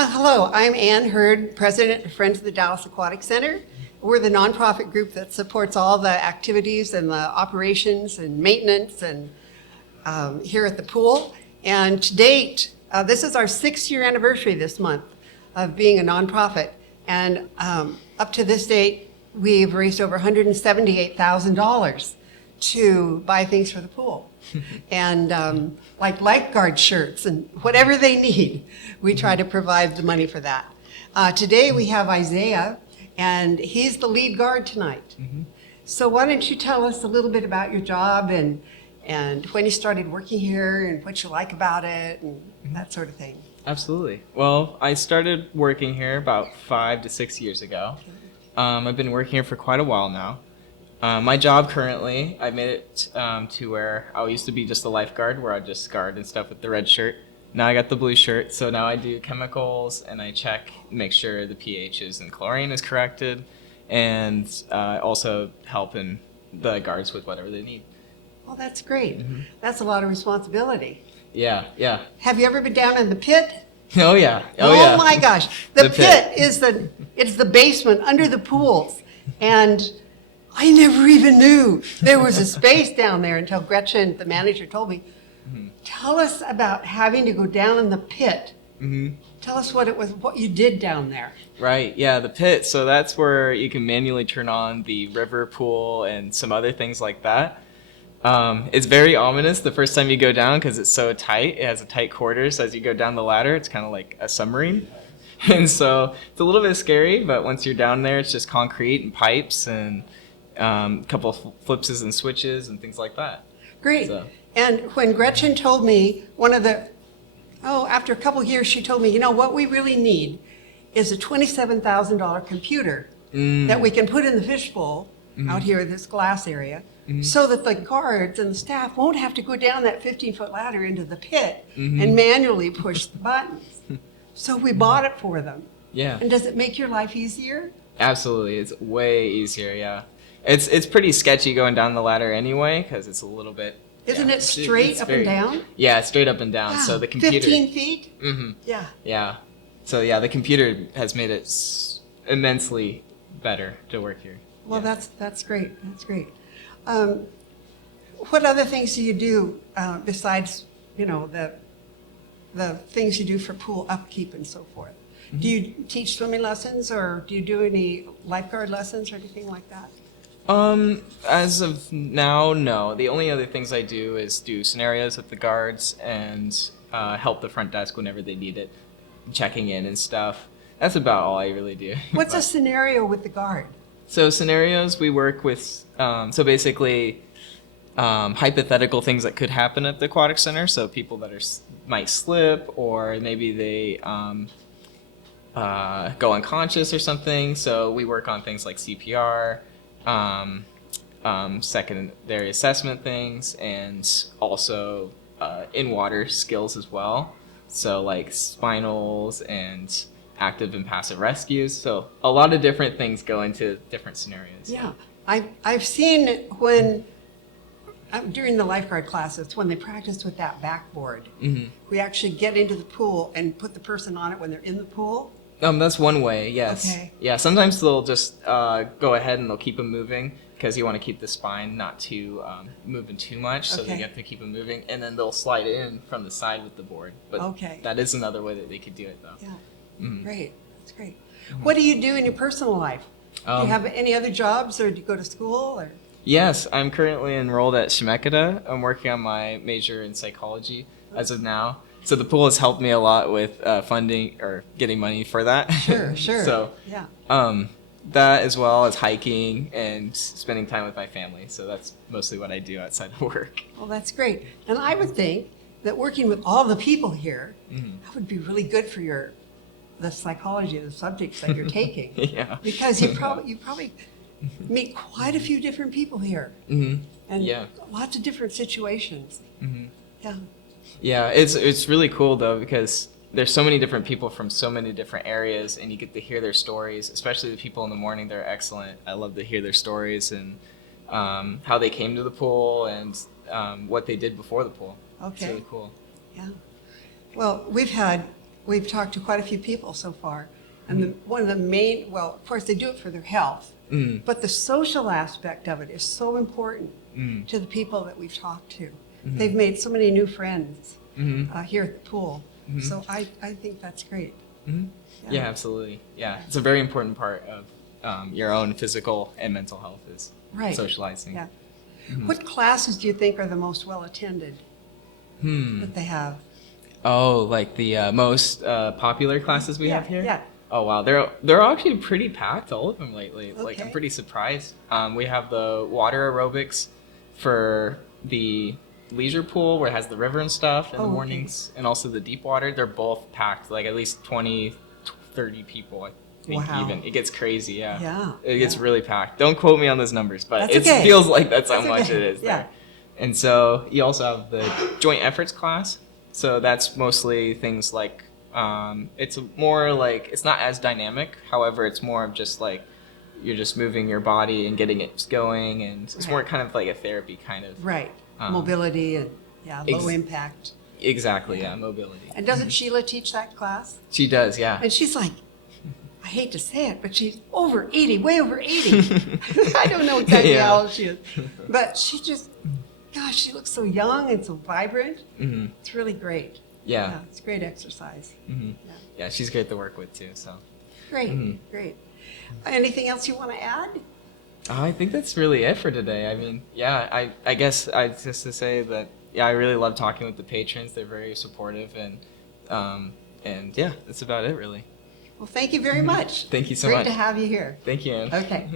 Hello, I'm Ann Hurd, President of Friends of the Dallas Aquatic Center. We're the nonprofit group that supports all the activities and the operations and maintenance and here at the pool. And to date, this is our 6-year anniversary this month of being a nonprofit. And up to this date, we've raised over $178,000 to buy things for the pool. And like lifeguard shirts and whatever they need, we try to provide the money for that. Today we have Isaiah, and he's the lead guard tonight. So why don't you tell us a little bit about your job and when you started working here and what you like about it and that sort of thing. Absolutely. Well, I started working here about 5 to 6 years ago. I've been working here for quite a while now. My job currently, I made it to where I used to be just a lifeguard, where I just guard and stuff with the red shirt. Now I got the blue shirt, so now I do chemicals and I check, make sure the pHs and chlorine is corrected, and also helping the guards with whatever they need. Oh, that's great. That's a lot of responsibility. Yeah. Have you ever been down in the pit? Oh yeah. Oh my gosh. The pit is it's the basement under the pools. And I never even knew there was a space down there until Gretchen, the manager, told me. Tell us about having to go down in the pit. Tell us what it was, what you did down there. Right, yeah, the pit. So that's where you can manually turn on the river pool and some other things like that. It's very ominous the first time you go down because it's so tight. It has a tight quarters. So as you go down the ladder, it's kind of like a submarine. And so it's a little bit scary, but once you're down there, it's just concrete and pipes and a couple of flips and switches and things like that. Great. So. And when Gretchen told me, after a couple of years, she told me, what we really need is a $27,000 computer that we can put in the fishbowl out here in this glass area so that the guards and the staff won't have to go down that 15-foot ladder into the pit and manually push the buttons. So we bought it for them. Yeah. And does it make your life easier? Absolutely. It's way easier, yeah. It's pretty sketchy going down the ladder anyway because it's a little bit... Isn't it straight up and down? Yeah, straight up and down. Wow. So the computer... 15 feet? Yeah. Yeah. So yeah, the computer has made it immensely better to work here. Well, that's great. That's great. What other things do you do besides, the things you do for pool upkeep and so forth? Do you teach swimming lessons, or do you do any lifeguard lessons or anything like that? As of now, no. The only other things I do is do scenarios with the guards and help the front desk whenever they need it, checking in and stuff. That's about all I really do. What's a scenario with the guard? So scenarios, we work with, basically hypothetical things that could happen at the aquatic center. So people that might slip, or maybe they go unconscious or something. So we work on things like CPR, secondary assessment things, and also in-water skills as well. So like spinals and active and passive rescues. So a lot of different things go into different scenarios. Yeah. I've seen when, during the lifeguard classes, when they practice with that backboard, we actually get into the pool and put the person on it when they're in the pool. That's one way, yes. Okay. Yeah, sometimes they'll just go ahead and they'll keep them moving because you want to keep the spine not too moving too much, so they have to keep them moving, and then they'll slide in from the side with the board. But that is another way that they could do it, though. Yeah. Great. That's great. What do you do in your personal life? Do you have any other jobs, or do you go to school? Or? Yes, I'm currently enrolled at Chemeketa. I'm working on my major in psychology as of now. So the pool has helped me a lot with funding or getting money for that. Sure. So yeah. That, as well as hiking and spending time with my family. So that's mostly what I do outside of work. Well, that's great. And I would think that working with all the people here, that would be really good for the psychology of the subjects that you're taking. Yeah. Because you probably meet quite a few different people here. And lots of different situations. Yeah. Yeah, it's really cool though, because there's so many different people from so many different areas, and you get to hear their stories, especially the people in the morning. They're excellent. I love to hear their stories and how they came to the pool and what they did before the pool. Okay. It's really cool. Yeah. Well, we've had we've talked to quite a few people so far. And one of the main, well, of course, they do it for their health, Mm. but the social aspect of it is so important Mm. to the people that we've talked to. Mhm. They've made so many new friends Mhm. here at the pool. Mhm. So I think that's great. Mhm. Yeah. Yeah, absolutely. Yeah, it's a very important part of your own physical and mental health is Right. socializing. Yeah. Mhm. What classes do you think are the most well attended Hmm. that they have? Oh, like the most popular classes we Yeah, have here? yeah. Oh wow, they're actually pretty packed, all of them lately. Like I'm Okay. pretty surprised. We have the water aerobics for the leisure pool where it has the river and stuff in Oh, the okay. mornings, and also the deep water. They're both packed, like at least 20, 30 people. I think Wow. even it gets crazy. Yeah. Yeah, It gets yeah. really packed. Don't quote me on those numbers, but That's it okay. feels like that's how That's much okay. it is Yeah. there. And so you also have the joint efforts class. So that's mostly things like it's more like it's not as dynamic. However, it's more of just like you're just moving your body and getting it going, and it's more Right. kind of like a therapy kind of. Right. Um, Mobility and, yeah, low ex- impact. Exactly. Yeah, mobility. And doesn't Sheila teach that class? She does. Yeah. And she's like, I hate to say it, but she's over 80, way over 80. I don't know exactly Yeah. how old she is. But she just, gosh, she looks so young and so vibrant. Hmm. It's really great. Yeah. It's great exercise. Hmm. Yeah. Yeah, she's great to work with too. So. Great, Mhm. great. Anything else you want to add? I think that's really it for today. I mean, yeah, I guess I just to say that yeah, I really love talking with the patrons. They're very supportive and yeah, that's about it really. Well, thank you very much. Thank you so Great much. to have you here. Thank you, Ann. Okay.